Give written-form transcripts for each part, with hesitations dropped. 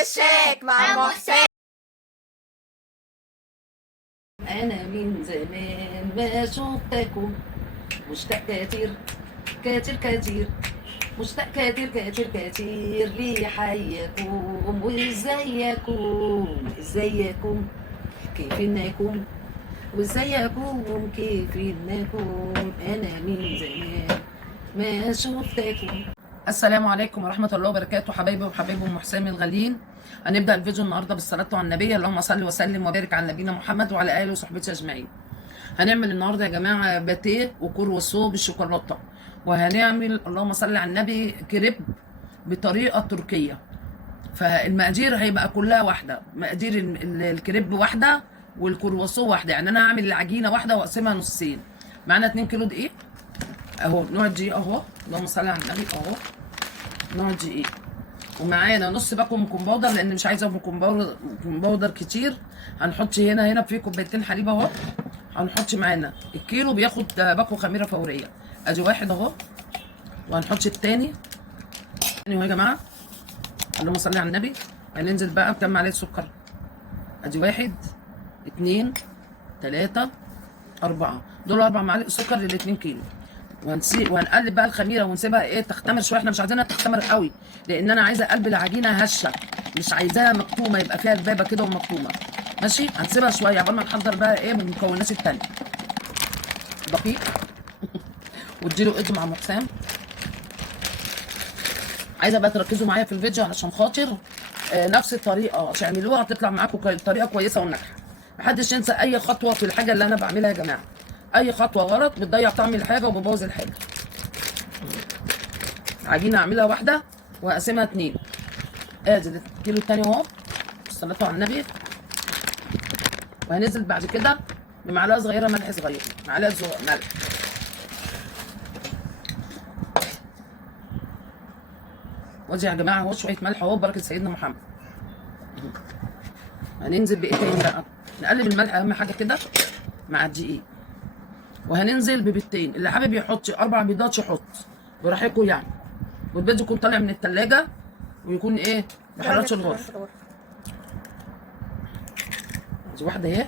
وشك مع محسن. أنا من زمان ما شفتكم، مشتاق كتير كتير كتير، مشتاق كتير كتير كتير لحياكم وازيكم ازيكم كيفنكم وازيكم كيفنكم. أنا من زمان ما شفتكم. السلام عليكم ورحمة الله وبركاته حبايبي وحبايبي ام حسام الغاليين. هنبدأ الفيديو النهارده بالصلاة على النبي، اللهم صل وسلم وبارك على نبينا محمد وعلى آله وصحبه أجمعين. هنعمل النهارده يا جماعة باتيه وكرواسون بالشوكولاتة، وهنعمل اللهم صل على النبي كريب بطريقة تركية. فالمقادير هيبقى كلها واحدة، مقادير الكريب واحدة والكرواسون واحدة، يعني أنا هعمل العجينة واحدة وأقسمها نصين. معانا 2 كيلو دقيق اهو، نوع دقيق اهو، اللهم صل على النبي اهو نوع دقيق، ومعانا نص باكو بيكنج باودر لان مش عايزه بيكنج باودر كتير. هنحط هنا في كوبايتين حليب اهو. هنحط معانا الكيلو بياخد باكو خميره فوريه، ادي واحد اهو، وهنحط التاني اهو يا جماعه، اللهم صل على النبي. هننزل بقى بكام معلقه سكر، ادي 1 2 3 4، دول 4 معالق سكر لل2 كيلو. وهنقلب بقى الخميره ونسيبها ايه تختمر شويه. احنا مش عايزينها تختمر قوي لان انا عايزه قلب العجينه هشه، مش عايزاها مكتومه يبقى فيها البابه كده ومكتومه. ماشي، هنسيبها شويه قبل ما نحضر بقى ايه من المكونات التانيه. دقيق واديله ايد مع محسام. عايزه بقى تركزوا معايا في الفيديو علشان خاطر نفس الطريقه تعملوها هتطلع معاكم طريقه كويسه وناجحه. محدش ينسى اي خطوه في الحاجه اللي انا بعملها يا جماعه، اي خطوه غلط بتضيع طعم الحاجه وبتبوظ الحاجه. عجينه اعملها واحده واقسمها 2، ادي الكيلو التاني اهو، الصلاه على النبي. وهنزل بعد كده بمعلقه صغيره ملح صغير، معلقه ملح. وادي يا جماعه اهو شويه ملح اهو بركه سيدنا محمد. هننزل بايه تاني بقى؟ نقلب الملح اهم حاجه كده مع الدقيق. وهننزل ببيضتين، اللي حابب يحط 4 بيضات يحط براحتكم يعني، والبيض يكون طالع من التلاجة ويكون ايه ما حررش الغرفه. دي واحده اهي،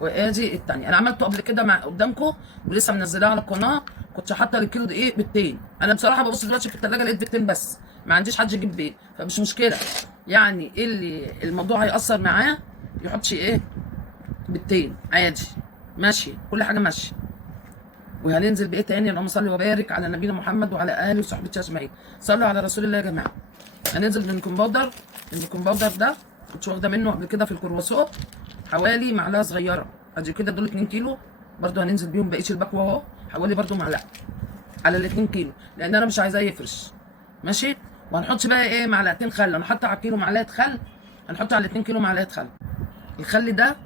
وادي الثانيه. انا عملته قبل كده قدامكم ولسه منزلاه على القناه. كنت حاطه الكيلو دقيق بيضتين. انا بصراحه ببص دلوقتي في التلاجة لقيت بيضتين بس، ما عنديش حد يجيب بيض، فمش مشكله يعني. اللي الموضوع هيأثر معاه يحطش ايه بيضتين عادي، ماشي كل حاجه ماشيه. وهننزل بايه تاني؟ اللهم صل وبارك على نبينا محمد وعلى اله وصحبه اجمعين. صلوا على رسول الله يا جماعه. هننزل بالبيكنج باودر. البيكنج باودر ده كنت واخده منه قبل كده في الكرواسون حوالي معلقه صغيره، ادي كده دول 2 كيلو. برده هننزل بيهم بقيه الباكو اهو، حوالي برده معلقه على ال2 كيلو لان انا مش عايزاه يفرش. ماشي، وهنحط بقى ايه معلقتين خل. انا حاطه على الكيلو معلقه خل، هنحط على 2 كيلو معلقه خل. الخل ده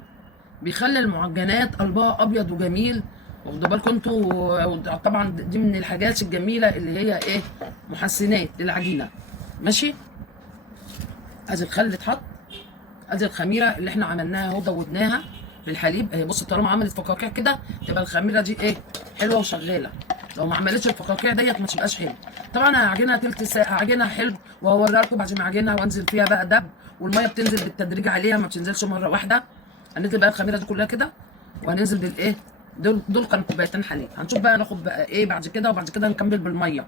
بيخلي المعجنات قلبها ابيض وجميل، واخدوا بالكم انتوا. طبعا دي من الحاجات الجميله اللي هي ايه محسنات للعجينه. ماشي، ادي الخل اتحط، ادي الخميره اللي احنا عملناها اهو دوبناها بالحليب اهي. بص طالما عملت فقاقيع كده تبقى الخميره دي ايه حلوه وشغاله. لو ما عملتش الفقاقيع ديت ما تبقاش حلو. طبعا هعجنها تلت ساعه، هعجنها حلو وهوريها لكم بعد ما اعجنها وانزل فيها بقى دب، والميه بتنزل بالتدريج عليها ما بتنزلش مره واحده. هننزل بقى الخميره دي كلها كده، وهننزل بالايه دول كانوا كوبايتين حليب. هنشوف بقى ناخد بقى ايه بعد كده، وبعد كده نكمل بالميه.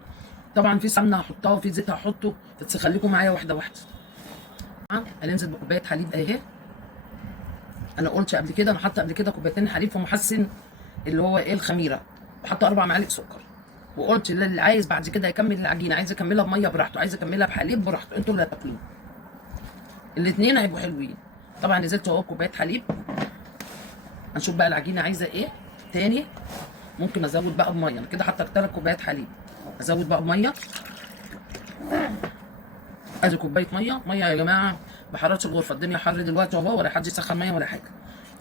طبعا في سمنه هحطها وفي زيت هحطه، بس خليكم معايا واحده واحده. هننزل بكوبايه حليب اهي. انا قلت قبل كده، انا حاطه قبل كده كوبايتين حليب في محسن اللي هو ايه الخميره، وحاطه 4 معالق سكر. وقلت اللي عايز بعد كده يكمل العجينه، عايز يكملها بميه براحته، عايز يكملها بحليب براحته، انتوا اللي هتاكلوه. الاثنين هيبقوا حلوين. طبعا نزلت اهو كوبايه حليب. هنشوف بقى العجينه عايزه ايه تاني. ممكن ازود بقى بميه، انا كده حاطه 3 كوبايات حليب، ازود بقى بميه. ادي كوبايه ميه يا جماعه بحراره الغرفه. الدنيا حر دلوقتي اهو، ولا حد يسخن ميه ولا حاجه.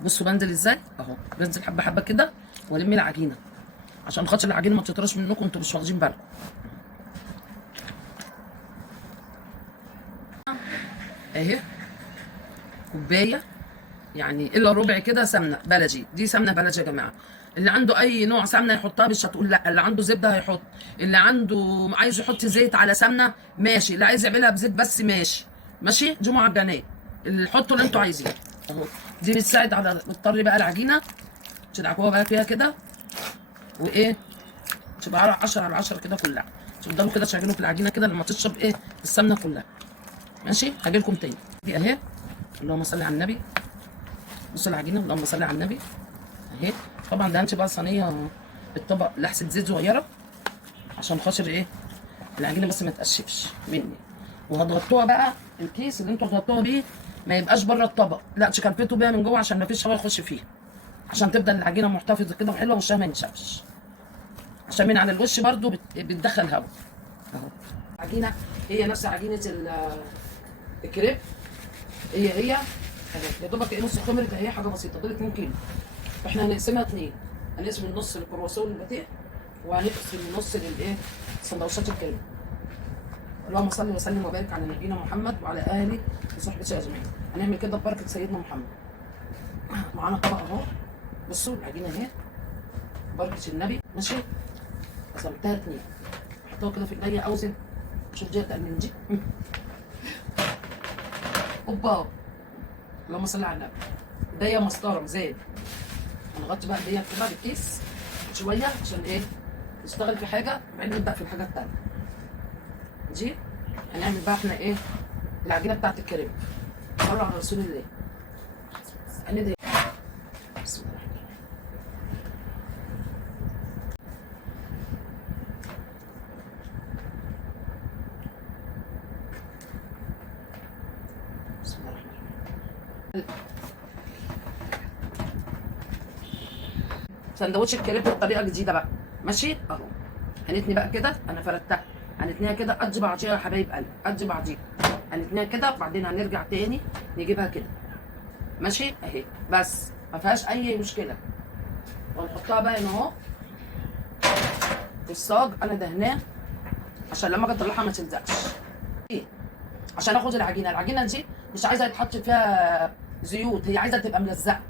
بصوا بنزل ازاي اهو، بنزل حبه حبه كده والم العجينه عشان خاطر العجينه ما تطرش منكم انتوا مش واخدين بالكم. اهي كوبايه يعني الا ربع كده سمنه بلدي. دي سمنه بلدي يا جماعه. اللي عنده اي نوع سمنه يحطها مش هتقول لا، اللي عنده زبده هيحط، اللي عنده عايز يحط زيت على سمنه ماشي، اللي عايز يعملها بزيت بس ماشي. ماشي، دي معجنات اللي حطوا اللي انتوا عايزينه اهو. دي بتساعد على بتطري بقى العجينه، تدعكوها بقى فيها كده وايه، تبقى 10 على 10 كده كلها. تفضلوا كده تشغلوا في العجينه كده لما تشرب ايه السمنه كلها. ماشي، هاجي لكم تاني. دي اهي، اللهم صل على النبي. بصوا العجينه، اللهم صل على النبي اهي. طبعا ده انت بقى صينيه الطبق لحسه زيت صغيره عشان خاطر ايه العجينه بس ما تقشفش مني. وهتغطوها بقى الكيس اللي انتوا هتغطوها بيه ما يبقاش بره الطبق، لا تكرفتوا بيها من جوه عشان ما فيش هواء يخش فيها، عشان تفضل العجينه محتفظه كده وحلوه وشها ما ينشفش، عشان من على الوش برضو بتدخل هواء اهو. العجينه هي نفس عجينه الكريب، هي اهي يا دوبك ايه نص خمرت اهي، حاجه بسيطه. دول 2 كيلو، احنا هنقسمها 2، هنقسم النص للكرواسون والباتيه، وهنقسم النص للايه سندوتشات الكريب. اللهم صل وسلم وبارك على نبينا محمد وعلى اله وصحبه اجمعين. هنعمل كده ببركه سيدنا محمد. معانا طبق اهو، بصوا العجينه اهي بركه النبي. ماشي، قسمتها 2، احطها كده في ايديا اوزن، شوف دي اتقل من دي. اوبا، اللهم صل على النبي. ايديا مسطره مزاد. هنغطي بقى ايديا كده بالكيس شويه عشان ايه نشتغل في حاجه وبعدين نبدا في الحاجه الثانيه. دي هنعمل بقى احنا ايه العجينه بتاعت الكريب. صلوا على رسول الله. هندعي. بسم الله الرحمن الرحيم. بسم الله الرحمن الرحيم. سندوتش الكريب بطريقه جديده بقى. ماشي اهو، هنتني بقى كده، انا فردتها هنتنيها كده قد بعضيها يا حبايب قلبي، قد بعضيها. هنتنيها كده وبعدين هنرجع تاني نجيبها كده. ماشي اهي، بس ما فيهاش اي مشكله. ونحطها بقى هنا اهو في الصاج، انا دهناه عشان لما اجي اطلعها ما تلزقش. ايه، عشان اخد العجينه دي مش عايزه يتحط فيها زيوت، هي عايزه تبقى ملزقه،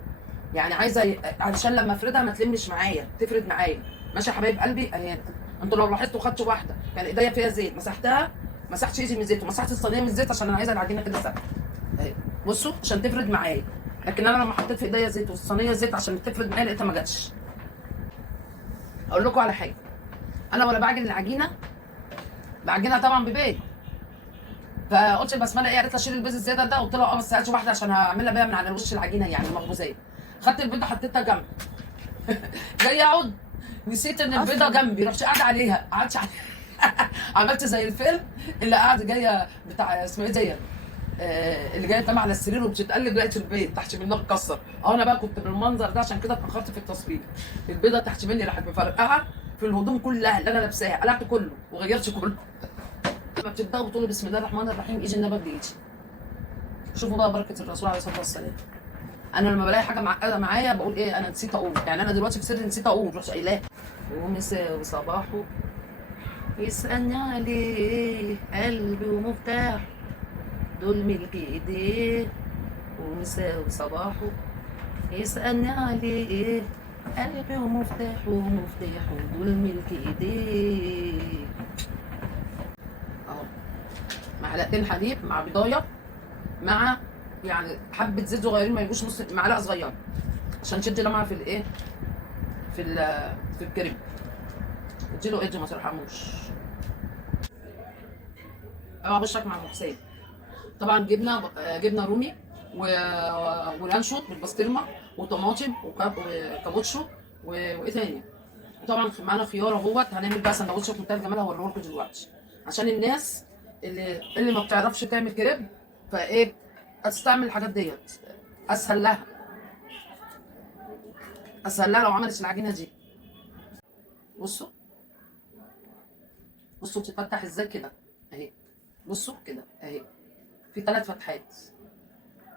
يعني عايزه علشان لما افردها ما تلمش معايا، تفرد معايا. ماشي يا حبايب قلبي اهي. انتوا لو لاحظتوا خدتوا واحده كان ايديا فيها زيت، مسحتها، مسحت ايدي من الزيت ومسحت الصينيه من الزيت عشان انا عايزه العجينه كده ثابته اهي. بصوا عشان تفرد معايا، لكن انا لما حطيت في ايديا زيت والصينيه زيت عشان تفرد معايا لقيتها ما جاتش. اقول لكم على حاجه، انا ولا بعجن العجينه بعجنها طبعا ببيض، فقلت لبسمله ايه، قالت لي شيل البيض الزياده ده، قلت لها اه بس هات واحده عشان هعملها بيها من على وش العجينه يعني المخبوزات. خدت البيضه حطيتها جنب. جاي اقعد نسيت ان البيضه جنبي، رحت قاعده عليها، قعدت عملت زي الفيلم اللي قاعده جايه بتاع اسمه ايه ديت، اللي جايه تنام على السرير وبتتقلب لقيت البيض تحت منها اتكسر. انا بقى كنت بالمنظر ده عشان كده اتاخرت في التصوير. البيضه تحت مني راحت مفرقعه في الهدوم كلها اللي انا لابساها، قلعت كله وغيرت كله. لما بتبداوا بتقولوا بسم الله الرحمن الرحيم يجي النبات بايدي. شوفوا بقى بركه الرسول عليه الصلاه والسلام. انا لما بلاقي حاجه معقده معايا بقول ايه، انا نسيت اقول، يعني انا دلوقتي في سر نسيت اقول، رحت قايلاه. ومساء وصباحه يسألني عليه قلبي ومفتاح دول ملك ايديه. ومساء وصباحه يسألني عليه قلبي ومفتاحه ومفتاحه دول ملك ايديه. اهو معلقتين حليب مع بضايه مع يعني حبه زيت صغيرين ما يجوش نص معلقه صغيره عشان تشد لمعه في الايه في في الكريم. اديله ايدج ما ترحموش. اوعى وشك مع ام حسين. طبعا جبنه رومي ولانشون بالبسطرمه وطماطم وكابوتشو وايه تاني. طبعا معانا خيار اهوت. هنعمل بقى سندوتش في منتهى الجمال هوريه لكم دلوقتي عشان الناس اللي ما بتعرفش تعمل كريب، فايه هتستعمل الحاجات ديت اسهل لها، اسهل لها لو عملت العجينه دي. بصوا بصوا بتتفتح ازاي كده اهي، بصوا كده اهي في 3 فتحات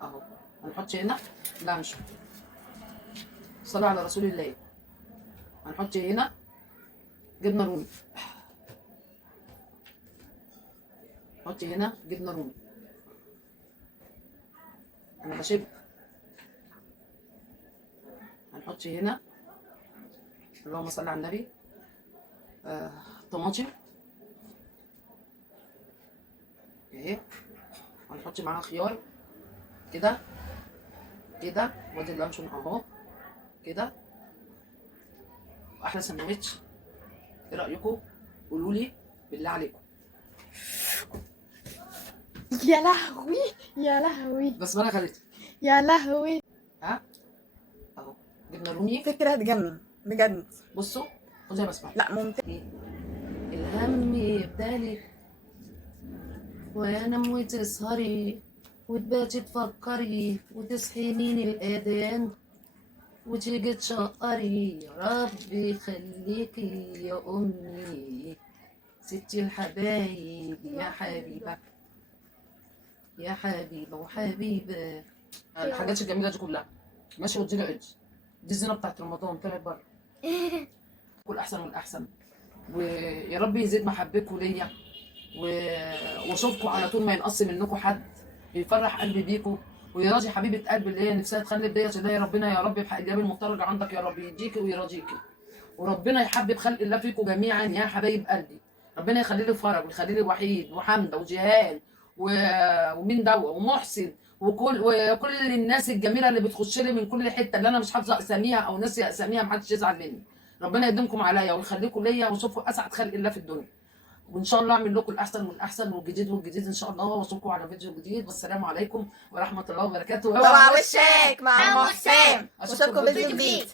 اهو. هنحط هنا لانشون، صلوا على رسول الله. هنحط هنا جبنه رومي، نحط هنا جبنه رومي، انا بشب. هنحط هنا اللهم صل على النبي طماطم اهي. هنحط معاها خيار كده كده، وادي اللانشون اهو كده. احلى سندوتش. ايه رايكم؟ قولوا لي بالله عليكم. يا لهوي يا لهوي بسمله خليتي يا لهوي. ها اهو جبنه رومي. فكرة تجنن بجد. بصوا خدي يا بسمله. لا ممتاز. الهم يبدالك وانام وتسهري وتباتي تفكري وتصحي من الاذان وتيجي تشقري. يا ربي يخليكي يا امي ستي الحبايب يا حبيبه يا حبيبه وحبيبه. الحاجات الجميله دي كلها ماشي. ودي العيد دي الزينه بتاعت رمضان طلعت بره. كل احسن والاحسن، ويا رب يزيد محبتكم ليا واشوفكم على طول، ما ينقص منكم حد، يفرح قلبي بيكم ويراضي حبيبه قلبي اللي هي نفسها تخلف ديت. اللي هي ربنا يا رب بحق الايام المفترجه عندك يا رب يديكي ويراضيكي، وربنا يحبب خلق الله فيكم جميعا يا حبايب قلبي. ربنا يخلي لي فرج ويخلي لي وحيد وحمده وجهال ومين ده ومحسن وكل الناس الجميله اللي بتخش لي من كل حته اللي انا مش حافظه اساميها او ناسيه اساميها، محدش يزعل مني. ربنا يديمكم عليا ويخليكم ليا واشوفوا اسعد خلق الله في الدنيا. وان شاء الله اعمل لكم الاحسن والاحسن والجديد والجديد ان شاء الله، واشوفكم على فيديو جديد. والسلام عليكم ورحمه الله وبركاته. اوعى وشك مع ام حسام، اشوفكم فيديو جديد.